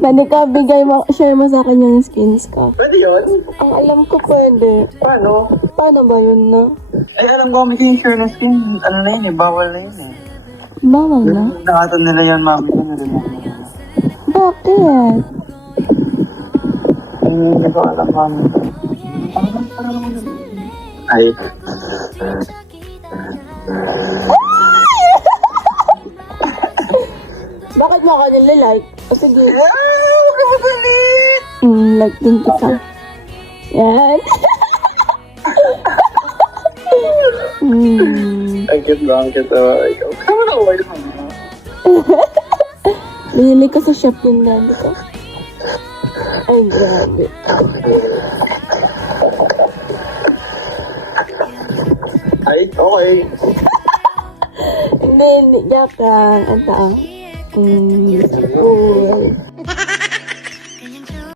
Pwede ka, share mo sa akin yung skins ko. Pwede yun? Ang alam ko pwede. Paano? Paano ba yun na? Ay, alam ko, may share na skin. Ano na yun eh, bawal na yun eh. Bawal na? Nakatan nila yan, mami ko na rin. Bakit? Hindi ko alam, mami. Ay. Bakit mo ako nililike? O sige. Huwag ka magalit! Like din kita. Yan. Ang cute ba? Ang cute ba? Kasama na award mo. Binili ko sa shop yung daddy ko. Ay, grabe. Ay, okay. Hindi, joke lang. Ito ang